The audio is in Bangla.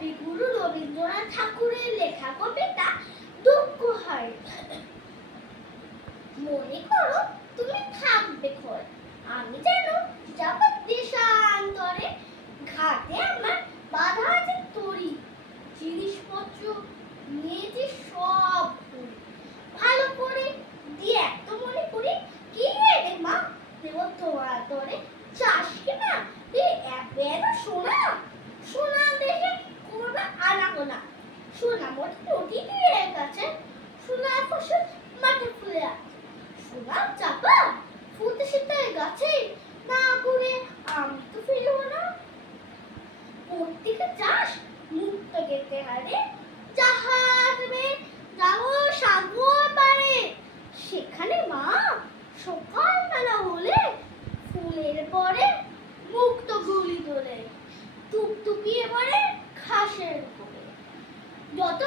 কবিগুরু রবীন্দ্রনাথ ঠাকুরের লেখা কবিতা দুঃখহারি। মনে করো তুমি থাকবে ঘরে, আমি যেন যাব দেশান্তরে। ঘাটে আমার বাধা আছে তরি, জিনিসপত্র নিয়েছি সব পুরি। ভালো করে দিয়ে এত মনে করি, কি রে মা দেব তোমার তরে। চাষ কিনা এত সোনা, সোনা দেখে করবে আনাগোনা। সোনা মোটে নদী দিয়ে গেছে, সোনা ফসল মাঠে ফুলে আছে। সোনা চাপা ফুলতে শীতের গাছে, না করে আমি তো ফিরব না। প্রত্যেকে চাষ মুক্ত গেতে হারে, জাহাজে যাব সাগর পারে। সেখানে মা সকালবেলা হলে ফুলের পরে মুক্ত গুলি তোলে, টুকটুকিয়ে পড়ে ঘাসের উপরে। যত